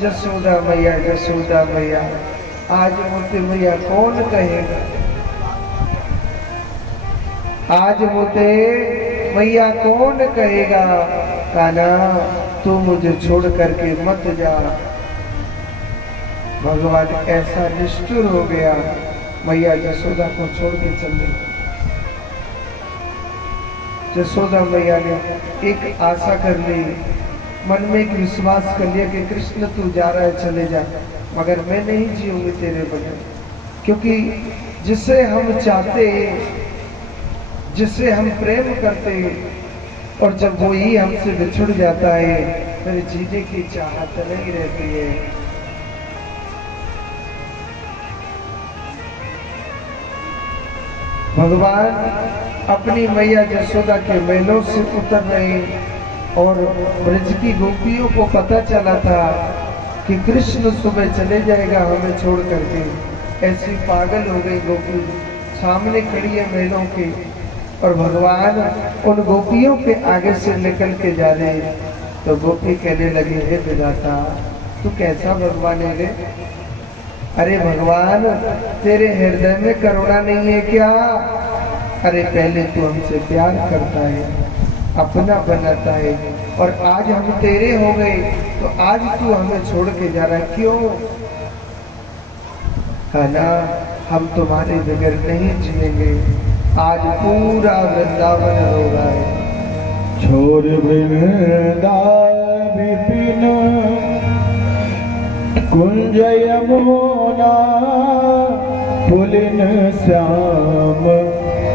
जसोदा मैया जसोदा मैया, आज मुझे मैया कौन कहेगा, आज मुझे मैया कौन कहेगा, कान्हा तू मुझे छोड़ करके मत जा। भगवान ऐसा निष्ठुर हो गया, मैया जसोदा को छोड़ के चल गई। जसोदा मैया ने एक आशा कर ली, मन में एक विश्वास कर लिया कि कृष्ण तू जा रहा है चले जा, मगर मैं नहीं जीऊंगी तेरे बगैर, क्योंकि जिसे हम चाहते, जिसे हम प्रेम करते, और जब वो ही हमसे बिछुड़ जाता है फिर जीने की चाहत नहीं रहती है। भगवान अपनी मैया जसोदा के महलों से उतर रहे, और ब्रज की गोपियों को पता चला था कि कृष्ण सुबह चले जाएगा हमें छोड़ करके। ऐसी पागल हो गई गोपी, सामने खड़ी है महलों के, और भगवान उन गोपियों के आगे से निकल के जा रहे। तो गोपी कहने लगी, हे विधाता तू कैसा भगवान है रे? अरे भगवान तेरे हृदय में करुणा नहीं है क्या? अरे पहले तू हमसे प्यार करता है, अपना बनाता है, और आज हम तेरे हो गए तो आज तू हमें छोड़ के जा रहा है, क्यों? कान्हा हम तुम्हारे बगैर नहीं जिएंगे, आज पूरा वृंदावन रो रहा है। छोड़ वृंदा विपिन कुंज यमुना, पुलिन श्याम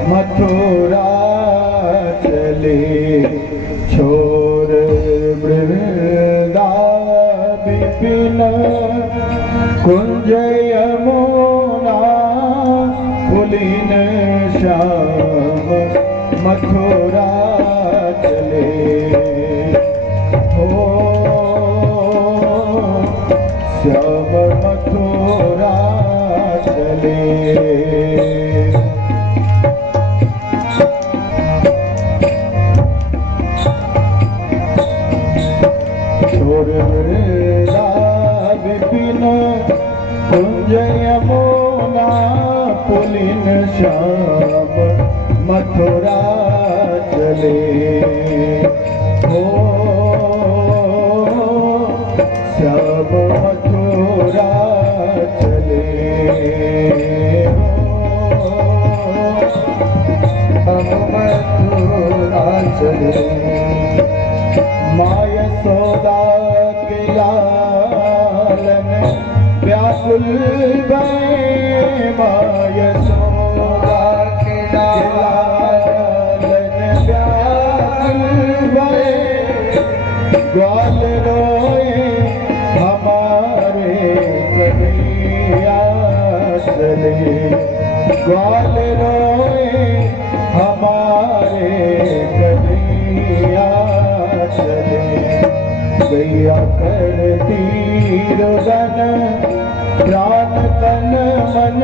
मथुरा चले। छोड़ वृंदा विपिन कुंज यमुना, पुलिन श्याम मथुरा चले। हो श्याम मथुरा चले। छोड़ वृंदा विपिन कुंज यमुना, पुलिन श्याम मथुरा चले। हो श्याम मथुरा चले। हम मथुरा चले। माय सोदा के लालन व्याकुल भये, माय सोदा के लालन व्याकुल भये। ग्वाल रोए हमारे कन्हैया चले। ग्वाल रोए हमारे कन्हैया चले। गैया करती रुदन, प्राण तन मन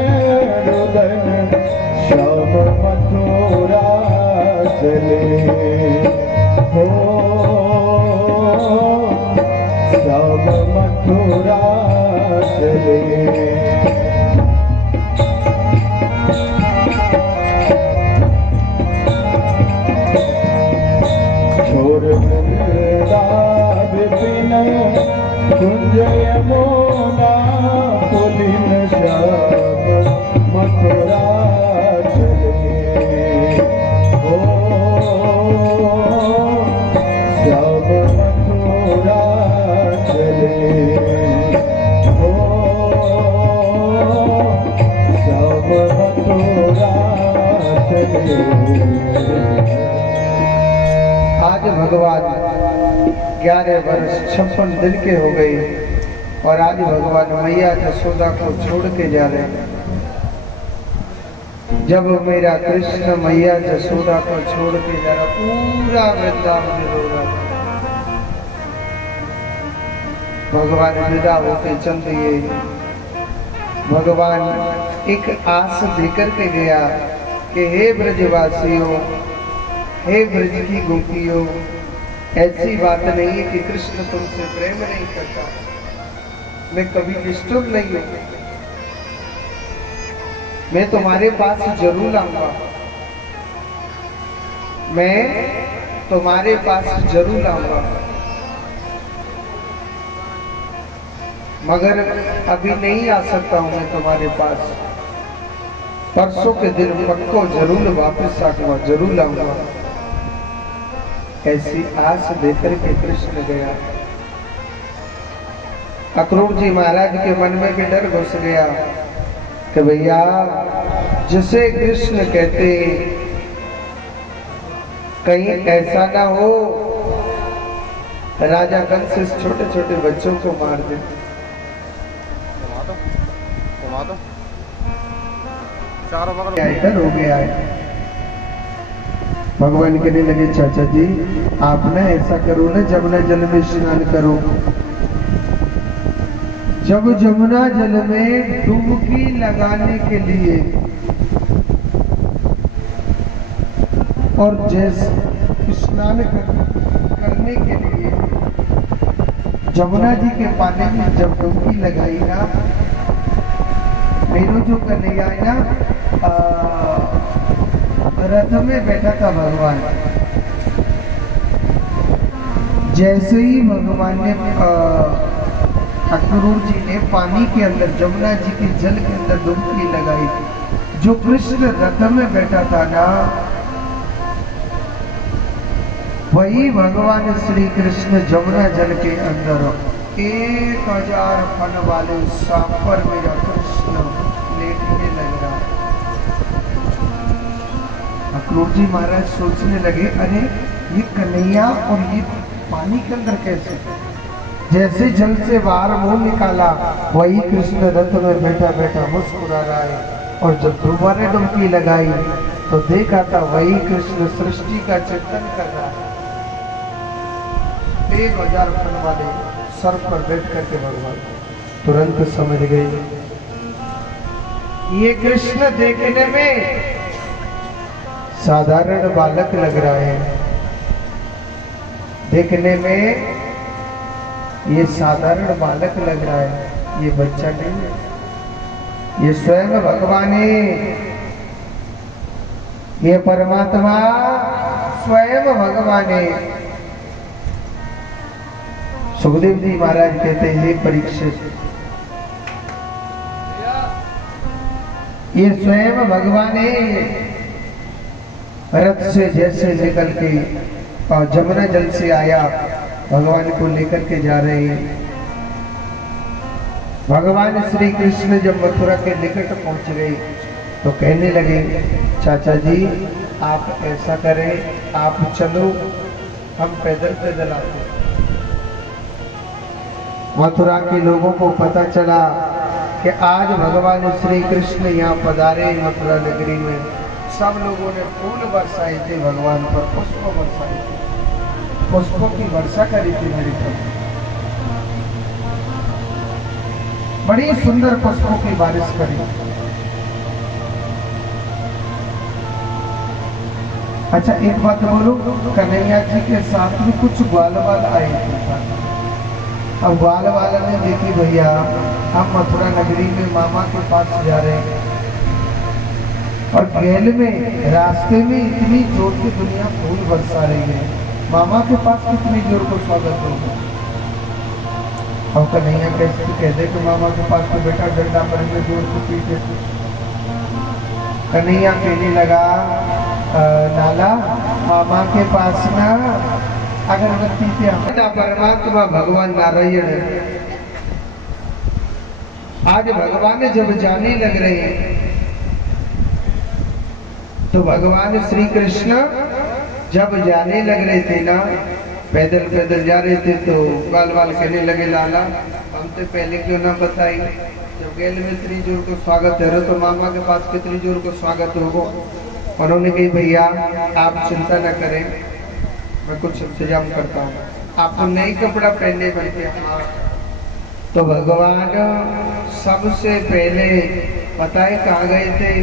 रुदन, श्याम मथुरा चले। हो श्याम मथुरा चले। छोड़ वृंदा विपिन कुंज यमुना, पुलिन श्याम मथुरा चले। हो श्याम मथुरा चले। हो श्याम मथुरा चले। आज भगवान 11 वर्ष 56 दिन के हो गए, और आज भगवान मैया जसोदा को छोड़ के जा रहे हैं। जब मेरा कृष्ण मैया जसोदा को छोड़ के जा रहा, पूरा वृंदावन रो रहा। भगवान विदा होते चल दिए। भगवान एक आस देकर के गया कि हे ब्रजवासियों, हे ब्रज की गोपियों, ऐसी बात नहीं है कि कृष्ण तुमसे प्रेम नहीं करता। मैं कभी निष्ठुर नहीं हूं, मैं तुम्हारे पास जरूर आऊंगा, मैं तुम्हारे पास जरूर आऊंगा, मगर अभी नहीं आ सकता हूं मैं तुम्हारे पास। परसों के दिन पक्को जरूर वापस आऊंगा, जरूर आऊंगा। ऐसी आस देकर के कृष्ण गया। अक्रूर जी महाराज के मन में भी डर घुस गया कि भैया जिसे कृष्ण कहते कहीं ऐसा ना हो राजा कंस इस छोटे छोटे बच्चों को मार दे। डर हो गया है। भगवान कहने लगे चाचा जी आप ना ऐसा करो ना, जमुना जल में स्नान करो। जब जमुना जल में डुबकी लगाने के लिए और जैसे स्नान करने के लिए जमुना जी के पानी में जब डुबकी लगाई ना, मेरू जो कन्हैया है ना रथ में बैठा था भगवान। जैसे ही भगवान ने अक्रूर जी ने पानी के अंदर जमुना जी के जल के अंदर डुबकी लगाई, जो कृष्ण रथ में बैठा था ना वही भगवान श्री कृष्ण जमुना जल के अंदर 1000 फन वाले सांप पर मेरा कृष्ण लेटने लग रहा। अक्रूर जी महाराज सोचने लगे अरे ये कन्हैया और ये पानी के अंदर कैसे? जैसे जल से बाहर मुंह निकाला वही कृष्ण रथ में बैठा बैठा मुस्कुरा रहा है, और जब दोबारा डुबकी लगाई तो देखा था वही कृष्ण सृष्टि का चिंतन कर रहा है। 1000 फन वाले सर पर बैठ करके भगवान तुरंत समझ गए ये कृष्ण देखने में साधारण बालक लग रहा है, देखने में ये साधारण बालक लग रहा है, ये बच्चा नहीं है, ये स्वयं भगवान है, ये परमात्मा स्वयं भगवान है। सुखदेव जी महाराज कहते हैं परीक्षित ये स्वयं भगवान है। रथ से जैसे निकल के और जमुना जल से आया भगवान को लेकर के जा रहे हैं। भगवान श्री कृष्ण जब मथुरा के निकट पहुंच गए तो कहने लगे चाचा जी आप ऐसा करें आप चलो हम पैदल पैदल आते। मथुरा के लोगों को पता चला कि आज भगवान श्री कृष्ण यहाँ पधारे मथुरा नगरी में। सब लोगों ने फूल बरसाए थे भगवान पर, पुष्प बरसाए थे, पुष्पों की वर्षा करी थी मेरी तरफ, बड़ी सुंदर पुष्पों की बारिश करी। अच्छा एक बात बोलो, कन्हैया जी के साथ में कुछ ग्वाल वाल आए थे। अब ग्वाल वाला ने देखी भैया हम मथुरा नगरी में मामा के पास जा रहे हैं और गैल में रास्ते में इतनी जोर की दुनिया फूल बरसा रही है, मामा के पास कितनी जोर को स्वागत होगा। और कन्हैया कैसे कह दे कि मामा के पास तो बेटा डंडा पर में जोर को पीछे। कन्हैया कहने लगा नाला मामा के पास ना अगरबत्ती से परमात्मा भगवान नारायण है। आज भगवान जब जाने लग रहे हैं तो भगवान श्री कृष्ण जब जाने लग रहे थे ना, पैदल पैदल जा रहे थे तो बाल बाल कहने लगे लाला हमसे पहले क्यों ना बताई, जब गैल में इतनी जोर को स्वागत है तो मामा के पास कितनी जोर को स्वागत होगा। उन्होंने कही भैया आप चिंता न करें मैं कुछ इंतजाम करता हूँ, आपको नई कपड़ा पहनने बन के। तो भगवान सबसे पहले पता है कहाँ गए थे?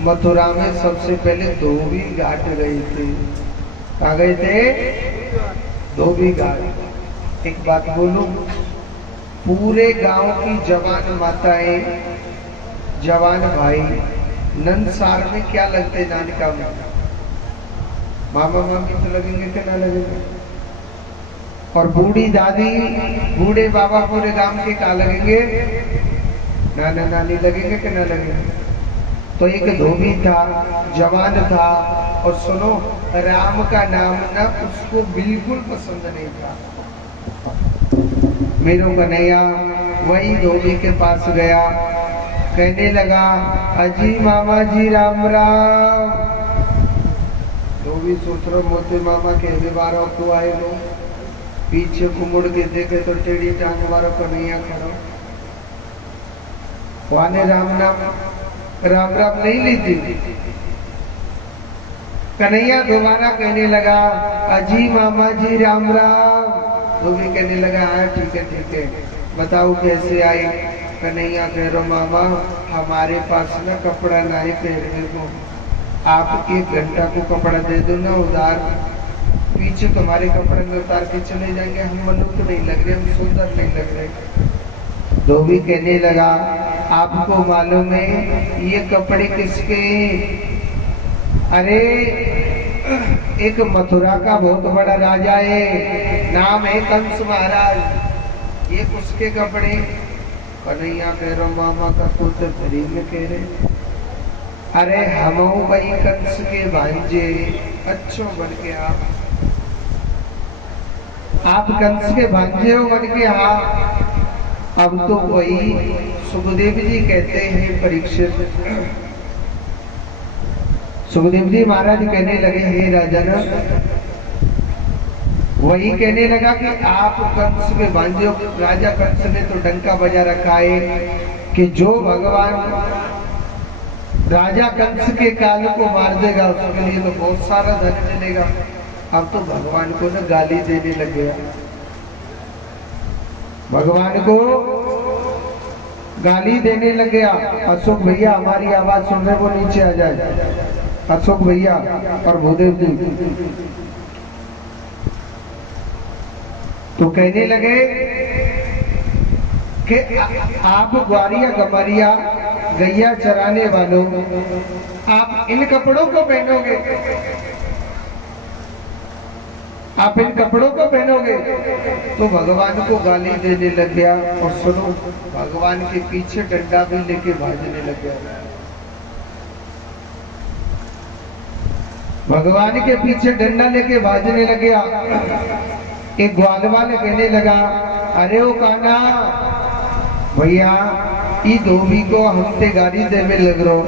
मथुरा में सबसे पहले धोबी घाट गए थे। कहाँ गए थे? धोबी घाट। एक बात बोलूं, पूरे गांव की जवान माताएं, जवान भाई नंदसार में क्या लगते नानका में? मामा मामी तो लगेंगे कि ना लगेंगे? और बूढ़ी दादी बूढ़े बाबा पूरे गांव के क्या लगेंगे? नाना नानी लगेंगे कि ना लगेंगे? तो एक धोबी था, जवान था, और सुनो, राम का नाम ना उसको बिल्कुल पसंद नहीं था। मेरू कन्हैया वही धोबी के पास गया, कहने लगा, अजी मामा जी राम राम। धोबी सोच रहा, मोते मामा के बारों को आए लो, पीछे को मुड़ के देखे तो टेढ़ी टांग मारो कन्हैया खड़ो। वाने राम राम नहीं लेती। कन्हैया दोबारा कहने लगा, अजी मामा जी राम राम। धोबी कहने लगा, हाँ ठीक है, बताओ कैसे आई? कन्हैया कह रहा, मामा हमारे पास ना कपड़ा ना है पहनने को, आप 1 घंटा को कपड़ा दे दो ना उधार, पीछे तुम्हारे कपड़े में उतार के चले जाएंगे, हम मनुष्य नहीं लग रहे, हम सुंदर नहीं लग रहे। धोबी कहने लगा, आपको मालूम है ये कपड़े किसके? अरे एक मथुरा का बहुत बड़ा राजा है, नाम है कंस महाराज, ये उसके कपड़े। कन्हैया कह रहा, मामा का पुत्र फ्री में कह रहे, अरे हम भाई कंस के भांजे, अच्छो बन के आप कंस के भांजे हो बन के। हाँ, अब तो वही सुखदेव जी कहते हैं, परीक्षित सुखदेव जी महाराज कहने लगे, हे राजन, वही कहने लगा कि आप कंस में भांजे हो। राजा कंस ने तो डंका बजा रखा है कि जो भगवान राजा कंस के काल को मार देगा उसके लिए तो बहुत सारा धन मिलेगा। अब तो भगवान को ना गाली देने लग गया, भगवान को गाली देने लग गया। अशोक भैया हमारी आवाज सुन रहे, वो नीचे आ जाए, अशोक भैया और भूदेव जी। तो कहने लगे कि आप ग्वारिया गमारिया गैया चराने वालों, आप इन कपड़ों को पहनोगे, आप इन कपड़ों को पहनोगे? तो भगवान को गाली देने लग गया। और सुनो, भगवान के पीछे डंडा भी लेके भाजने लग गया। भगवान के पीछे डंडा लेके भाजने लग गया। एक ग्वालवाल कहने लगा, अरे ओ काना भैया, ई धोबी को हम ते गाड़ी देवे लग रो,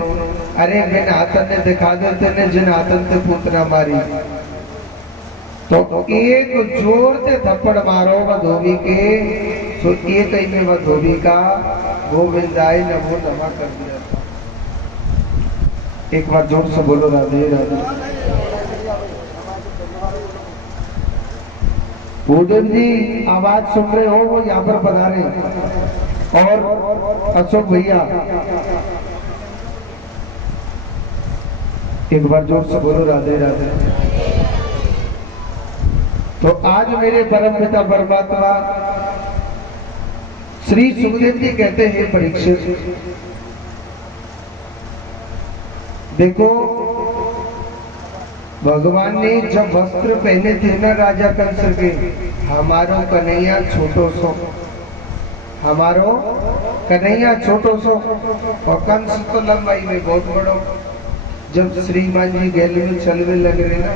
अरे बिन हाथन ने दिखा देते ने जिन हाथन ते पूतना मारी। तो एक जोर से थप्पड़ मारो वह धोबी के, तो एक ही में वह धोबी का गोविंदाई नमो नमः कर दिया। एक बार जोर से बोलो, राधे राधे। भूदेव जी आवाज सुन रहे हो, वो यहाँ पर पधारे, और अशोक भैया एक बार जोर से बोलो, राधे राधे। तो आज मेरे परम पिता परमात्मा श्री सुखदेव जी कहते हैं, परीक्षित देखो, भगवान ने जब वस्त्र पहने थे ना राजा कंस के, हमारो कन्हैया छोटो सो, हमारो कन्हैया छोटो सो, और कंस तो लंबाई में बहुत बड़ो। जब श्रीमान जी गैल में चलने लग रहे ना,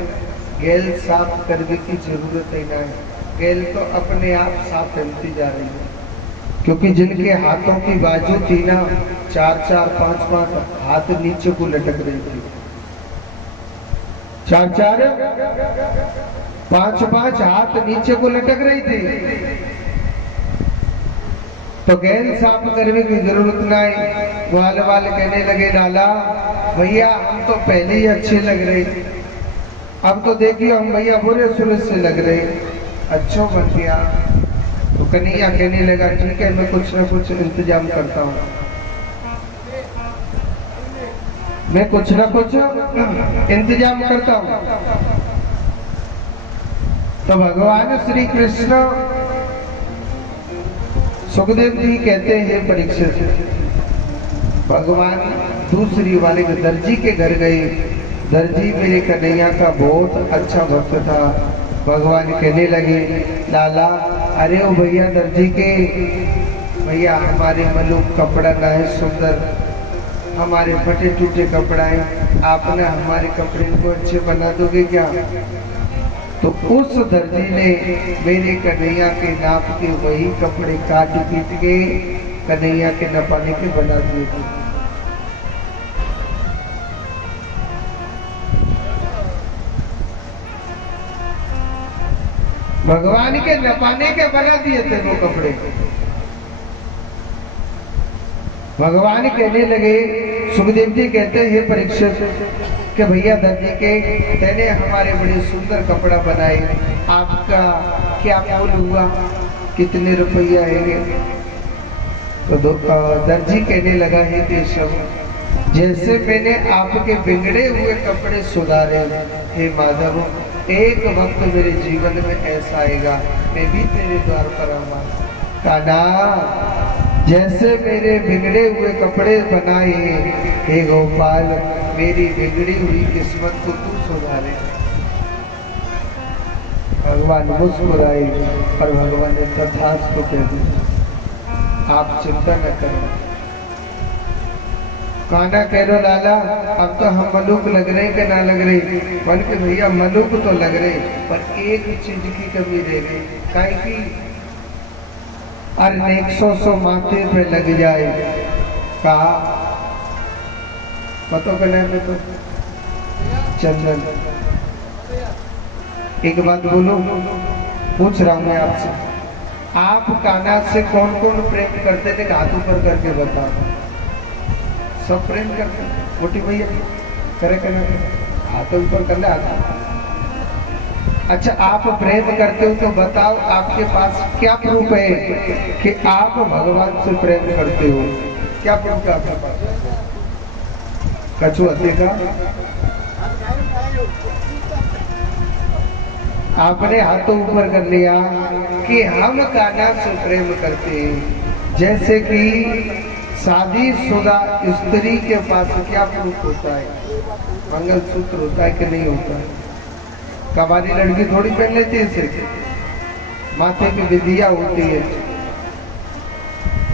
गैल साफ करने की जरूरत ही ना है, गैल तो अपने आप साफ फैलती जा रही है। क्योंकि जिनके हाथों की बाजू थी ना, 4-4, 5-5 हाथ नीचे को लटक रही थी, 4-4, 5-5 हाथ नीचे को लटक रही थी। तो गैल साफ करने की जरूरत नहीं। वाल वाल कहने लगे, लाला भैया हम तो पहले ही अच्छे लग रहे, अब तो देखिए हम भैया बुरे सूरज से लग रहे, अच्छो बन गया। तो कन्हैया कहने लगा, ठीक है मैं कुछ न कुछ इंतजाम करता हूँ, मैं कुछ न कुछ इंतजाम करता हूँ। तो भगवान श्री कृष्ण सुखदेव जी कहते हैं परीक्षित, भगवान दूसरी वाले के दर्जी के घर गए। दर्जी मेरे कन्हैया का बहुत अच्छा भक्त था। भगवान कहने लगे, लाला अरे ओ भैया दर्जी के भैया, हमारे मलूक कपड़ा ना है सुंदर, हमारे फटे टूटे कपड़ा है, आप ना हमारे कपड़े को अच्छे बना दोगे क्या? तो उस दर्जी ने मेरे कन्हैया के नाप के वही कपड़े काट पीट के कन्हैया के नपाने के बना दिए थे। भगवान के नपाने के बना दिए थे वो कपड़े। भगवान कहने लगे, सुखदेव जी कहते हैं परीक्षित कि भैया दर्जी के तेने हमारे बड़े सुंदर कपड़ा बनाए, आपका क्या मोल हुआ, कितने रुपया है? तो दर्जी कहने लगा, है केशव जैसे मैंने आपके बिगड़े हुए कपड़े सुधारे, हे माधव एक वक्त मेरे जीवन में ऐसा आएगा मैं भी तेरे द्वार पर आऊंगा। कान्हा जैसे मेरे बिगड़े हुए कपड़े बनाए, हे गोपाल मेरी बिगड़ी हुई किस्मत को तू सुधारे। भगवान मुस्कुराए और भगवान ने तथास्तु कह दिया, आप चिंता न करें। कान्हा कह रहे लाला अब तो हम मलूक लग रहे कि ना लग रहे? मन के भैया मलूक तो लग रहे, पर एक चीज की कमी रह गई, काहे की अरे 100 माथे पे लग जाए। कहा पतो करने में तो चंदन। एक बात बोलो, पूछ रहा हूं मैं आपसे, आप कान्हा से कौन कौन प्रेम करते थे? हाथ ऊपर करके बताओ। सब प्रेम करते मोटी भैया करे हाथ ऊपर कर ले हाथ। अच्छा आप प्रेम करते हो तो बताओ आपके पास क्या प्रूफ है कि आप भगवान से प्रेम करते हो? क्या प्रूफ है आपके पास? कछुआ देखा आपने हाथों ऊपर कर लिया कि हम कान्हा से प्रेम करते हैं। जैसे कि शादीशुदा स्त्री के पास क्या प्रूफ होता है? मंगलसूत्र होता है कि नहीं होता है? कबाड़ी लड़की थोड़ी पहन लेती है इसे, माथे पे बिंदिया होती है,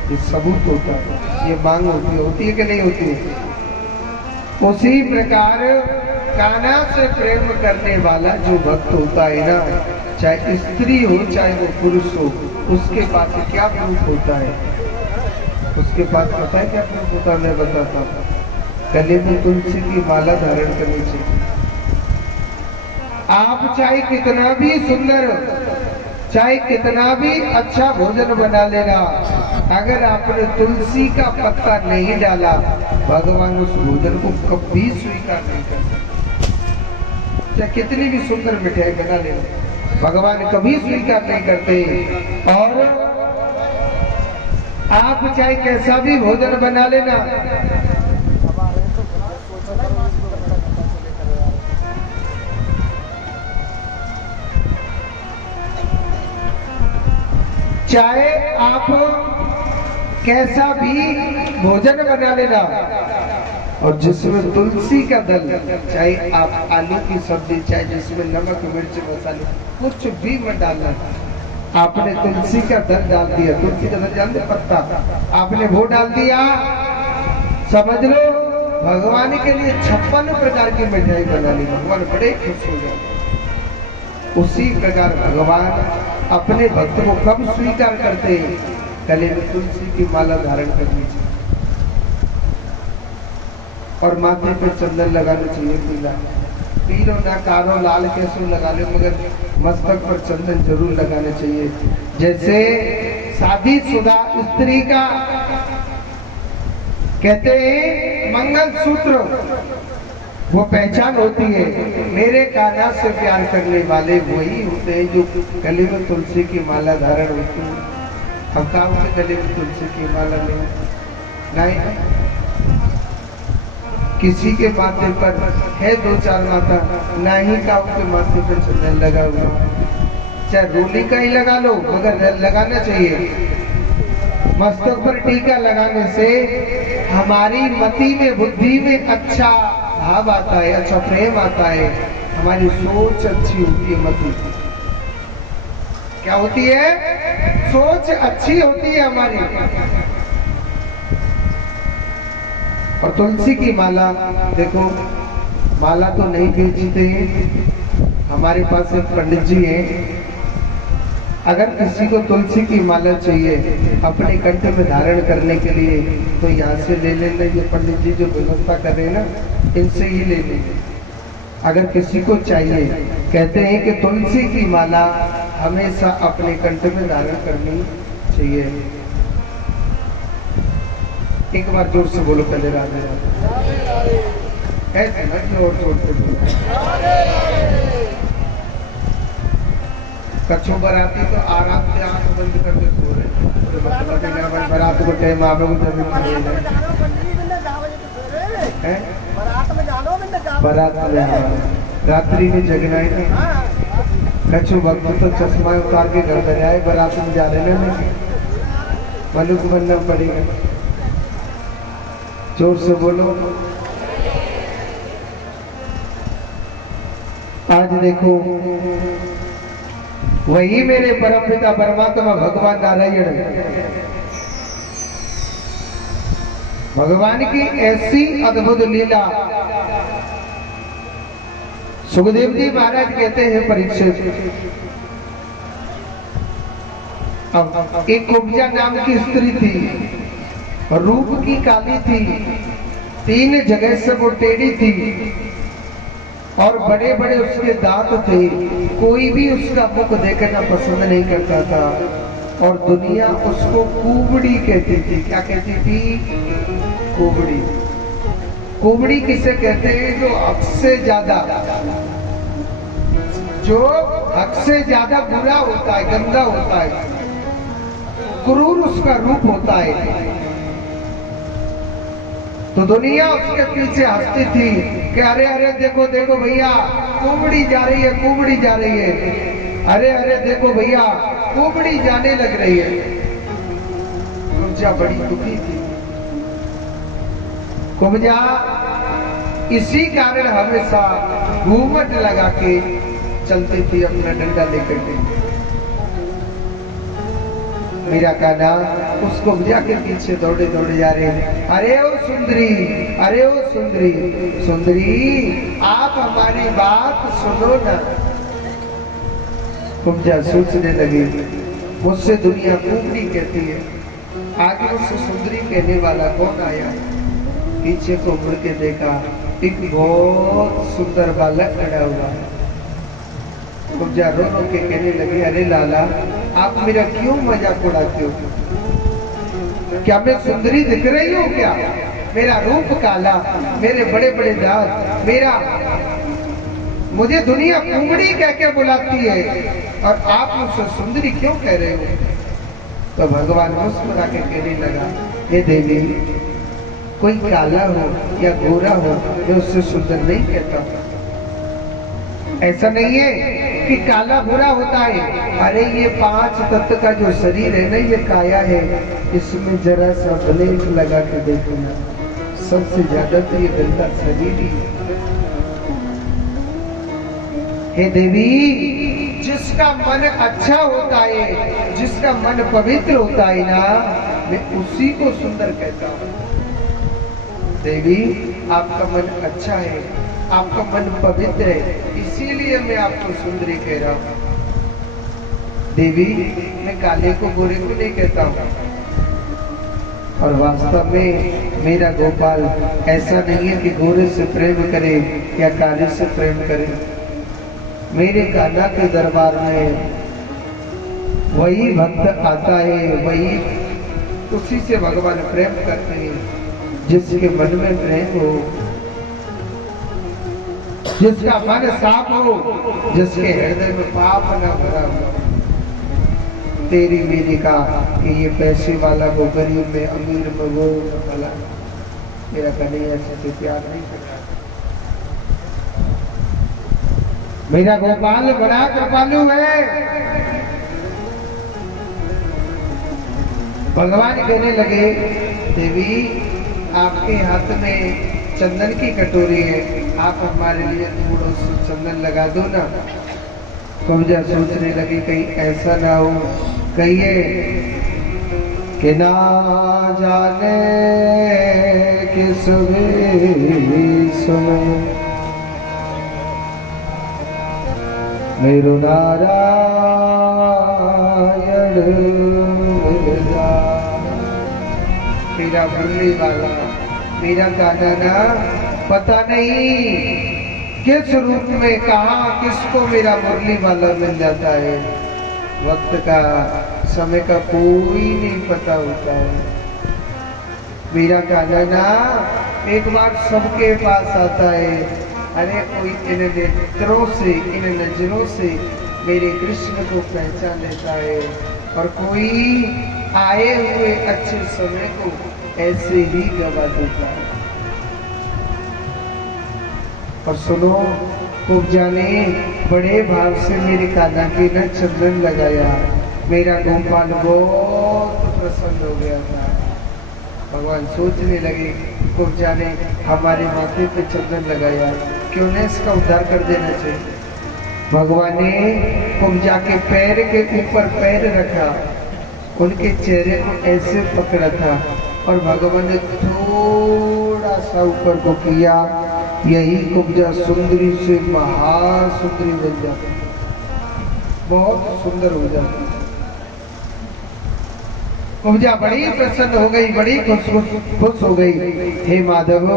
ये सबूत होता है, ये मांग होती है कि नहीं होती है? उसी प्रकार कान्हा से प्रेम करने वाला जो भक्त होता है ना, चाहे स्त्री हो चाहे वो पुरुष हो, उसके पास क्या प्रूफ होता है? उसके पास पता है क्या प्रूफ होता है? मैं बताता हूँ, गले में तुलसी की माला धारण करनी चाहिए। आप चाहे कितना भी सुंदर, चाहे कितना भी अच्छा भोजन बना लेना, अगर आपने तुलसी का पत्ता नहीं डाला, भगवान उस भोजन को कभी स्वीकार नहीं करते। चाहे कितनी भी सुंदर मिठाई बना लेना, भगवान कभी स्वीकार नहीं करते। और आप चाहे कैसा भी भोजन बना लेना, चाहे आप कैसा भी भोजन बना लेना, और जिसमें तुलसी का दल, चाहे आप आलू की सब्जी, चाहे जिसमें नमक मिर्च मसाले कुछ भी मत डालना, आपने तुलसी का दल डाल दिया, तुलसी का दल जानते पत्ता, आपने वो डाल दिया, समझ लो भगवान के लिए 56 प्रकार की मिठाई बना ली, भगवान बड़े खुश हो जाते। उसी प्रकार भगवान अपने भक्त को कब स्वीकार करते हैं? गले में तुलसी की माला धारण करनी चाहिए और माथे पे चंदन लगाना चाहिए पीला। पीलो ना कारो लाल कैसो लगा लो, मगर मस्तक पर चंदन जरूर लगाना चाहिए। जैसे शादीशुदा स्त्री का कहते हैं मंगलसूत्र, वो पहचान होती है। मेरे कान्हा से प्यार करने वाले वही होते हैं जो गले में तुलसी की माला धारण होती है। हम काऊ के गले में तुलसी की माला नहीं, किसी के माथे पर है 2-4 माथा, ना ही काऊ के माथे पर चंदन लगा हुआ, चाहे रोली का ही लगा लो, मगर लगाना चाहिए। मस्तक पर टीका लगाने से हमारी मति में, बुद्धि में अच्छा भाव आता है, अच्छा प्रेम आता है, हमारी सोच अच्छी होती है। मति क्या होती है? सोच अच्छी होती है हमारी। और तुलसी की माला देखो, माला तो नहीं बेचते हैं, हमारे पास एक पंडित जी हैं, अगर किसी को तुलसी की माला चाहिए अपने कंठ में धारण करने के लिए तो यहाँ से ले लेना। ये पंडित जी जो व्यवस्था कर रहे हैं ना, इनसे ही ले लेंगे। अगर किसी को चाहिए, कहते हैं कि तुलसी की माला हमेशा अपने कंठ में धारण करनी चाहिए। एक बार जोर से बोलो पहले राधे राधे। ऐसे ना और जोर से बोलो। कच्छों बराती तो आराम से आंख बंद करके सो रहे, बारात को टाइम आवे बारात में रात्रि में जगना है ना। कच्छू वक्त तो चश्मा उतार के घर पर आए, बारात में जा रहे ना, मनुष्य बनना पड़ेगा। जोर से बोलो। आज देखो, वही मेरे परमपिता परमात्मा भगवान नारायण, भगवान की ऐसी अद्भुत लीला। सुखदेव जी महाराज कहते हैं परीक्षित, अब एक कुब्जा नाम की स्त्री थी, रूप की काली थी, 3 जगह से वो टेढ़ी थी और बड़े बड़े उसके दांत थे। कोई भी उसका मुख देखना पसंद नहीं करता था और दुनिया उसको कुबड़ी कहती थी। क्या कहती थी? कुबड़ी। कुबड़ी किसे कहते हैं? जो हद से ज्यादा, जो हद से ज्यादा बुरा होता है, गंदा होता है, क्रूर उसका रूप होता है। तो दुनिया उसके पीछे हंसती थी कि अरे अरे देखो देखो भैया, कुबड़ी जा रही है, कुबड़ी जा रही है, अरे अरे देखो भैया कुबड़ी जाने लग रही है। कुब्जा बड़ी दुखी थी। कुब्जा इसी कारण हमेशा घूमट लगा के चलती थी, अपना डंडा लेकर के। मीरा का नाम उस कुब्जा के पीछे दौड़े दौड़े जा रहे हैं। अरे ओ सुंदरी, अरे ओ सुंदरी, सुंदरी आप हमारी बात सुनो ना। कुब्जा सोचने लगी, मुझसे दुनिया कुबड़ी कहती है, आगे मुझसे सुंदरी कहने वाला कौन आया? पीछे को मुड़ के देखा, एक बहुत सुंदर बालक खड़ा हुआ है। कुब्जा रो रो के कहने लगी, अरे लाला आप मेरा क्यों मजाक उड़ाते हो? क्या मैं सुंदरी दिख रही हूँ क्या? मेरा रूप काला, मेरे बड़े बड़े दांत, मेरा, मुझे दुनिया कुबड़ी कह के बुलाती है और आप मुझसे सुंदरी क्यों कह रहे हो? तो भगवान मुस्कुरा के कहने लगा, हे देवी, कोई काला हो या गोरा हो मैं उससे सुंदर नहीं कहता। ऐसा नहीं है कि काला बुरा होता है। अरे ये 5 तत्व का जो शरीर है ना, ये काया है, इसमें जरा सा ब्लेक लगा के देखना, सबसे ज्यादा तो ये गंदा शरीर ही है। हे देवी, जिसका मन अच्छा होता है, जिसका मन पवित्र होता है ना, मैं उसी को सुंदर कहता हूँ। देवी आपका मन अच्छा है, आपका मन पवित्र है, इसीलिए मैं आपको सुंदरी कह रहा हूँ। देवी मैं काले को गोरे को नहीं कहता हूँ। और वास्तव में मेरा गोपाल ऐसा नहीं है कि गोरे से प्रेम करे या काले से प्रेम करे। मेरे कान्हा के दरबार में वही भक्त आता है, वही उसी से भगवान प्रेम करते हैं जिसके मन में प्रेम हो, जिसका मन साफ हो, जिसके हृदय में पाप न भरा हो। तेरी मेरी का कि ये पैसे वाला वो गरीब में, अमीर में वो भला, मेरा कन्हैया से प्यार नहीं करता। मेरा गोपाल बड़ा कृपालु है। भगवान कहने लगे, देवी आपके हाथ में चंदन की कटोरी है, आप हमारे लिए थोड़ा सा चंदन लगा दो ना। कब्जा सोचने लगी कहीं ऐसा ना हो, कहिए कि ना जाने किस समय मेरो नारायण मिला। मेरा मुरली वाला, मेरा गाना ना पता नहीं किस रूप में कहा किसको मेरा मुरली वाला मिल जाता है। वक्त का, समय का कोई नहीं पता होता है। मेरा गाना ना एक बार सबके पास आता है। अरे कोई इन नेत्रों से, इन नजरों से मेरे कृष्ण को पहचान लेता है, और कोई आए हुए अच्छे समय को ऐसे ही गवा देता है। और सुनो, कुब्जा ने बड़े भाव से मेरे काना के न चंदन लगाया। मेरा गोपाल बहुत प्रसन्न हो गया था। भगवान सोचने लगे, कुब्जा ने हमारे माथे पे चंदन लगाया, क्यों न इसका उद्धार कर देना चाहिए। भगवान ने कुब्जा के पैर के ऊपर पैर रखा, उनके चेहरे को ऐसे पकड़ा था, और भगवान ने थोड़ा सा ऊपर को किया। यही कुब्जा सुंदरी से महासुंदरी बन जाती, बहुत सुंदर हो जाती। कुब्जा बड़ी प्रसन्न हो गई, बड़ी खुश हो गई। हे माधव,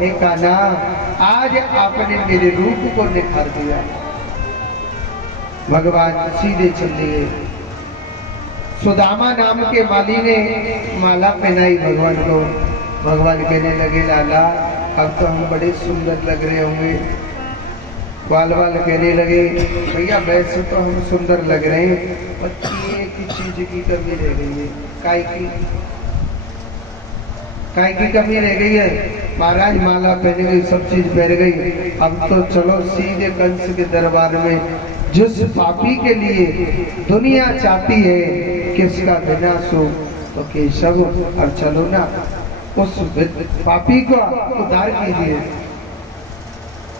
हे कान्हा, आज आपने मेरे रूप को निखार दिया। भगवान सीधे चल दिए। सुदामा नाम के माली ने माला पहनाई भगवान को। भगवान कहने लगे, लाला अब तो हम बड़े सुंदर लग रहे होंगे। बाल कहने लगे, भैया वैसे तो हम सुंदर लग रहे हैं, पर एक ही चीज की कमी रह गई है। काय की कमी रह गई है? महाराज माला पहन गई, सब चीज पहन गई, अब तो चलो सीधे कंस के दरबार में। जिस पापी के लिए दुनिया चाहती है कि उसका विनाश हो, तो केशव और चलो ना उस पापी को उद्धार कीजिए।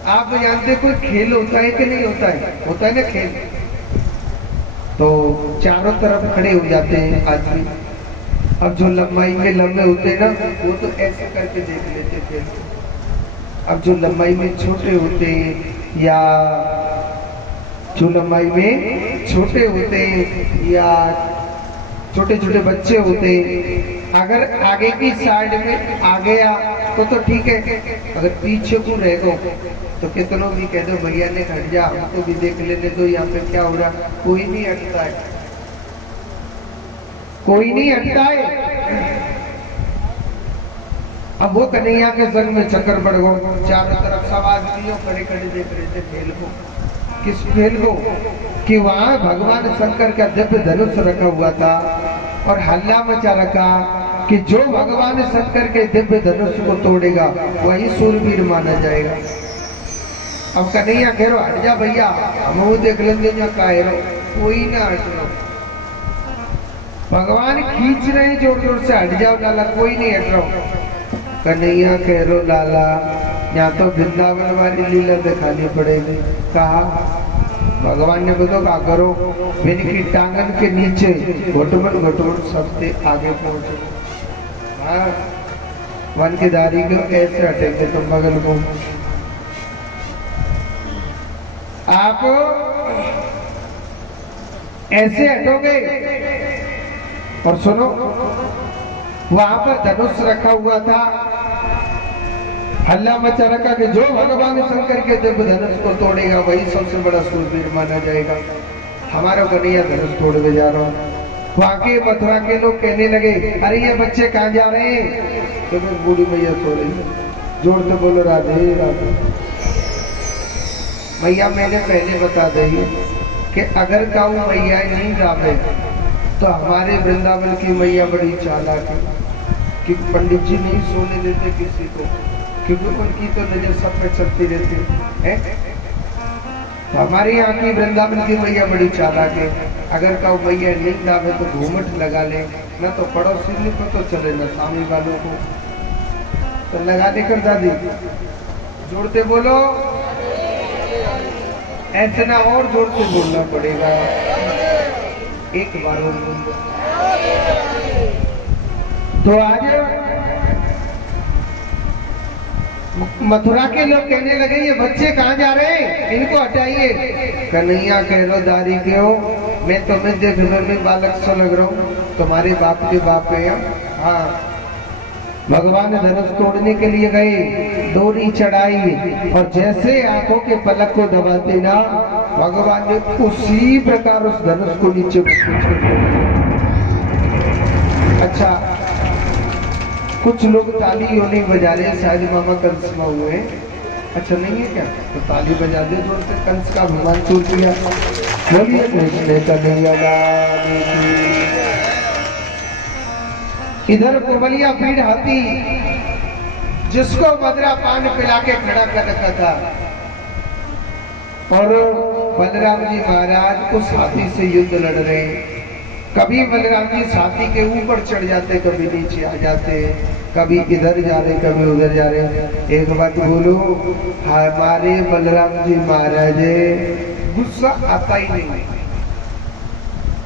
आप जानते कोई खेल होता है कि नहीं होता है? होता है ना खेल। तो चारों तरफ खड़े हो जाते हैं आदमी, अब जो लंबाई में लंबे होते हैं ना, वो तो ऐसे करके देख लेते थे। अब जो लंबाई में छोटे होते हैं, या जो लंबाई में छोटे होते हैं, या छोटे छोटे बच्चे होते हैं, अगर आगे की साइड में आ गया तो ठीक है, अगर पीछे को रह गो तो कितनों भी कह दो भैया ने हट जा, हमको भी देख लेने दो यहाँ पे क्या हो रहा। कोई नहीं हटता है, कोई नहीं हटता है। अब वो कन्हैया के संग में चक्कर पड़ गो, चारों तरफ सब आदमियों खड़े खड़े देख रहे थे खेल को। किस खेल को? कि वहां भगवान शंकर का दिव्य धनुष रखा हुआ था, और हल्ला मचा रखा कि जो भगवान शंकर के दिव्य धनुष को तोड़ेगा वही सूरवीर माना जाएगा। अब कन्हैया कह रहा, हट जा भैया, हम वो देख लेंगे या काहे रहो, कोई ना हट रहा। भगवान खींच रहे हैं जोर जोर से, हट जाओ लाला, कोई नहीं हट रहा। कन्हैया कह रो, लाला यहाँ तो वृंदावन वाली लीला दिखानी पड़ेगी। कहा भगवान ने बताओ क्या करो, इनकी टांगन के नीचे घुटमन घुटमन सबसे आगे पहुंचे। हाँ, वन की दाढ़ी को कैसे हटेंगे तुम बगल को? आप ऐसे हटोगे। और सुनो, वहां पर धनुष रखा हुआ था, हल्ला मचा रखा कि जो भगवान शंकर के दिव्य धनुष को तोड़ेगा वही सबसे बड़ा सूरवीर माना जाएगा। हमारा कन्हैया धनुष तोड़ने जा रहा हूँ। वहां के मथुरा के लोग कहने लगे, अरे ये बच्चे कहाँ जा रहे हैं? तो बूढ़ी मैया सो रही है, जोर से बोलो राधे राधे। मैया मैंने पहले बता दी कि अगर गाँव मैया नहीं गावे तो हमारे वृंदावन की मैया बड़ी चालाक है, कि पंडित जी नहीं सोने देते किसी को, क्योंकि उनकी तो नजर सब पे चलती रहती है। हमारे यहाँ की वृंदावन की मैया बड़ी चालाक है। अगर कहो भैया नींद आवे तो घूमट लगा ले, न तो पड़ोसी को तो चले न सामने वालों को, तो लगा देकर दादी जोड़ते बोलो, ऐसे ना और जोर से बोलना पड़ेगा। एक बार और तो आज मथुरा के लोग कहने लगे ये बच्चे कहाँ जा रहे हैं, इनको हटाइए। कन्हैया कह लो दारी के हो, मैं तुम्हें देखने में बालक सा लग रहा हूँ, तुम्हारे बाप के बाप है। हाँ, भगवान धनुष तोड़ने के लिए गए, डोरी चढ़ाई और जैसे आंखों के पलक को दबाते ना, भगवान ने उसी प्रकार उस धनुष को नीचे अच्छा, कुछ लोग ताली नहीं बजा रहे, शायद मामा कंस में हुए। अच्छा नहीं है क्या, तो ताली बजा दे जोर से, कंस का अभिमान चूर किया। बोलिए कृष्ण कन्हैया। इधर कुबलिया पीड़ हाथी जिसको मदरा पान पिला के खड़ा कर रखा था, और बलराम जी महाराज उस हाथी से युद्ध लड़ रहे हैं। कभी बलराम जी हाथी के ऊपर चढ़ जाते, कभी नीचे आ जाते, कभी इधर जा रहे कभी उधर जा रहे। एक बात बोलो, हमारे बलराम जी महाराज गुस्सा आता ही नहीं,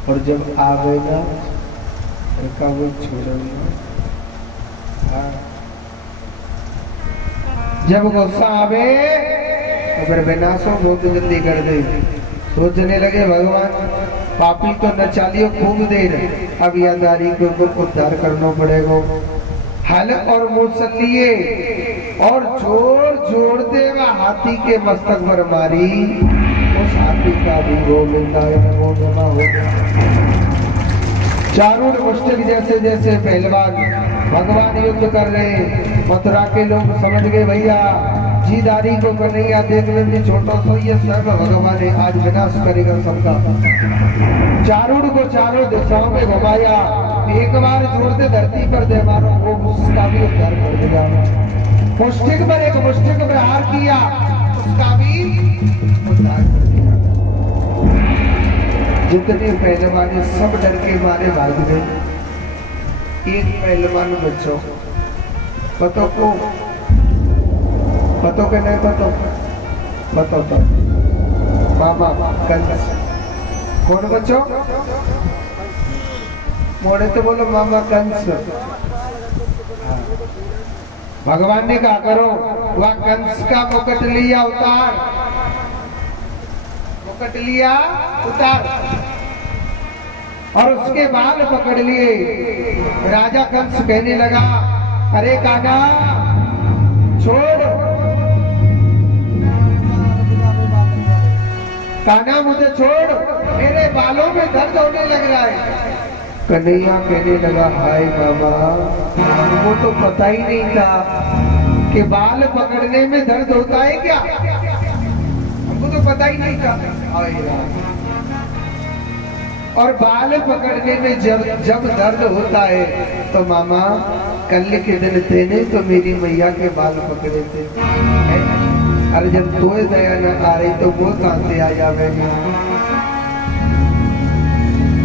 और जब आ गए ना वो छोड़ो। जब गुस्सा आवे तो फिर विनाशो बहुत जल्दी कर दे। सोचने लगे भगवान पापी तो न चालियो खूब देर, अब यादारी को उद्धार करना पड़ेगा। हल और मूसलिए और जोर जोर दे वह हाथी के मस्तक पर मारी, उस हाथी का भी गोविंदाय नमो नमः हो गया। चारूण मुष्टिक जैसे जैसे पहलवान भगवान युद्ध कर रहे, मथुरा के लोग समझ गए भैया जीदारी को कन्हैया देख लेंगे छोटा तो ये सर्व भगवान ने आज विनाश करेगा सबका। चारूण को चारों दिशाओं में घुमाया, एक बार जोर से धरती पर दे मारो, वो उसका भी उद्धार कर दिया। मुष्टिक पर एक मुष्टिक प्रहार किया, उसका भी उद्धार कर दिया। जितने पहलवान सब डर के मारे भाग गए, एक पहलवान बच्चों पतो को पतो के नहीं पतो पतो तो मामा कंस। कौन बच्चों, मोड़े तो बोलो मामा कंस। भगवान ने कहा करो, वह कंस का मुकुट लिया उतार, मुकुट लिया उतार, और उसके बाल पकड़ लिए। राजा कंस कहने लगा, अरे काका छोड़, कान्हा मुझे छोड़, मेरे बालों में दर्द होने लग रहा है। कन्हैया कहने लगा, हाय बाबा, वो तो पता ही नहीं था कि बाल पकड़ने में दर्द होता है क्या, हमको तो पता ही नहीं था। और बाल पकड़ने में जब दर्द होता है तो मामा कल के दिन तेने तो मेरी मैया के बाल पकड़े थे, अरे जब तोए दया न आ रही तो वो कहां से आ जाएगा।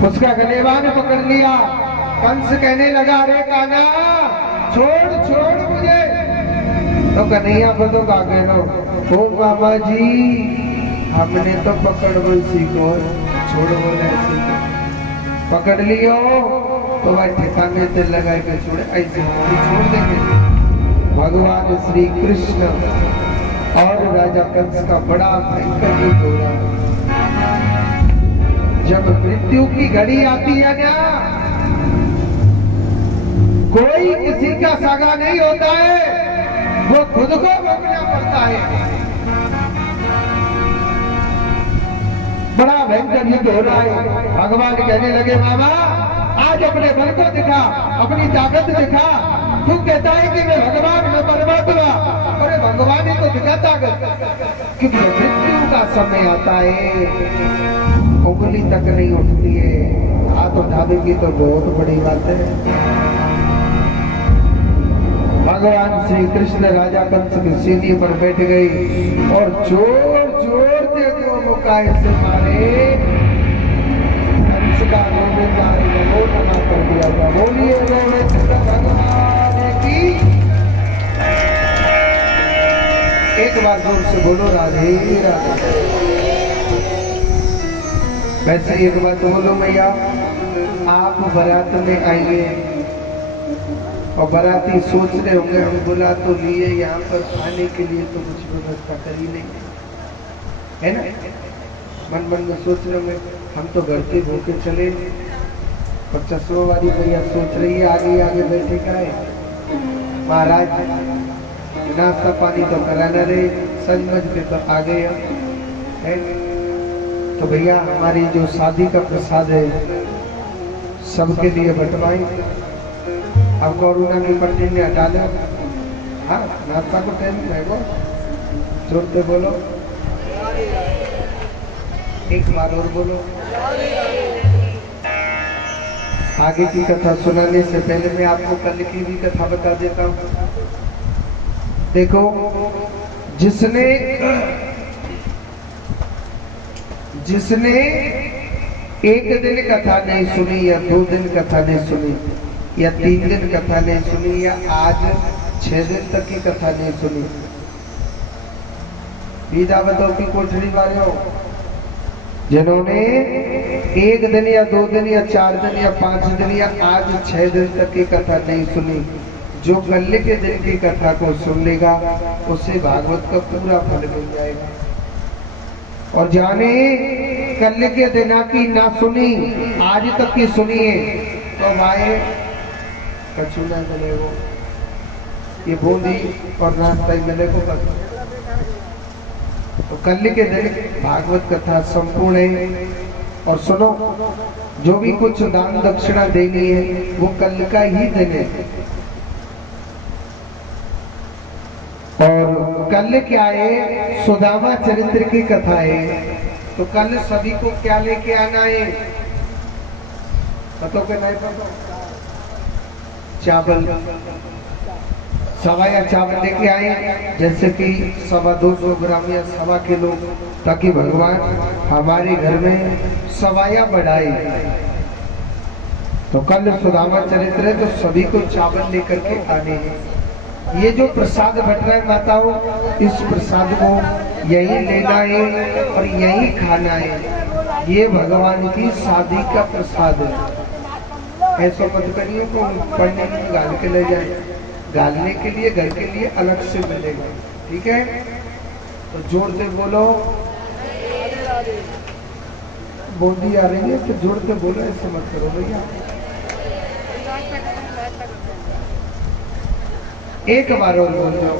उसका गलेबान पकड़ लिया। कंस कहने लगा, अरे कान्हा छोड़ छोड़ मुझे। तो कन्हैया को तो का कहना, ओ मामा जी हमने तो पकड़ बोल सीखो, छोड़ बोले सीखो। पकड़ लियो तो भाई ठिकाने से लगा के छोड़े, ऐसे छोड़ देंगे। भगवान श्री कृष्ण और राजा कंस का बड़ा भयंकर युद्ध हो रहा है। जब मृत्यु की घड़ी आती है ना, कोई किसी का सगा नहीं होता है, वो खुद को भोगना पड़ता है। बड़ा भयंकर युद्ध हो रहा है। भगवान कहने लगे, बाबा आज अपने बल को दिखा, अपनी ताकत दिखा। तू कहता है कि मैं भगवान में परमात्मा, अरे भगवान ही तो दिखा ताकत। क्योंकि मृत्यु का समय आता है, उंगली तक नहीं उठती है, हाथ उठा देगी तो बहुत बड़ी बात है। भगवान श्री कृष्ण राजा कंस की सीढ़ी पर बैठ गई और जोर जोर से जो मुकाए से मारे। का गोविंद आए वो मना कर दिया था। बोलिए गोविंद भगवान की। एक बार जोर से बोलो राधे राधे। वैसे एक बात बोलो मैया, आप बारात में आइए और बाराती सोच रहे होंगे हम बुला तो लिए यहाँ पर खाने के लिए तो कुछ व्यवस्था कर ही नहीं है ना। मन मन में सोच रहे होंगे हम तो घर के भूखे चले, और चश्मों वाली भैया सोच रही है आगे आगे बैठे का है महाराज, नाश्ता पानी तो कराना रहे, सजमज के तो आ गए है। तो भैया हमारी जो शादी का प्रसाद है सबके लिए बंटवाएं। अब कोरोना की पट्टी में हटा दो। हाँ नाश्ता को टाइम है वो, जोर पे बोलो, एक बार और बोलो। आगे की कथा सुनाने से पहले मैं आपको कल की भी कथा बता देता हूँ। देखो जिसने एक दिन कथा नहीं सुनी या 2 दिन कथा नहीं सुनी या 3 दिन कथा नहीं सुनी या आज 6 दिन तक की कथा नहीं सुनी, बीजा बताओ की कोठरी वाले हो जिन्होंने 1 दिन या 2 दिन या 4 दिन या 5 दिन या आज 6 दिन तक की कथा नहीं सुनी, जो कल के दिन की कथा को सुन लेगा उसे भागवत का पूरा फल मिल जाएगा। और जाने कल के दिना की ना सुनी आज तक की सुनिए तो भाई कछु ना मिलेगो, ये बूंदी और नाश्ता ही मिलेगो बस। तो कल के दिन भागवत कथा संपूर्ण है। और सुनो, जो भी कुछ दान दक्षिणा देनी है वो कल का ही दिन है। और कल क्या है, सुदामा चरित्र की कथा है। तो कल सभी को क्या लेके आना है पता के नहीं पता? चावल, सवाया चावल लेके आए, जैसे कि 250 ग्राम या 1.25 किलो, ताकि भगवान हमारे घर में सवाया बढ़ाए। तो कल सुदामा चरित्र है तो सभी को चावल लेकर के आने हैं। ये जो प्रसाद बट रहा है माताओं, इस प्रसाद को यही लेना है और यही खाना है। ये भगवान की शादी का प्रसाद है। ऐसा मत करिए को पढ़ने के लिए गाल के ले जाए, गालने के लिए घर के लिए अलग से मिलेगा, ठीक है? तो जोर से बोलो, बूंदी आ रही है तो जोर से बोलो, ऐसे मत करो भैया। एक बार और बोल जाओ,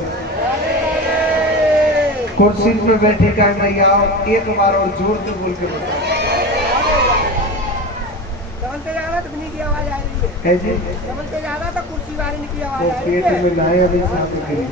कुर्सी पे बैठे का भैया एक बार और जोर से बोल के बताओ। है जी, कुर्सी वाले की आवाज आ रही है। पेट में लाए अभी शादी के लिए।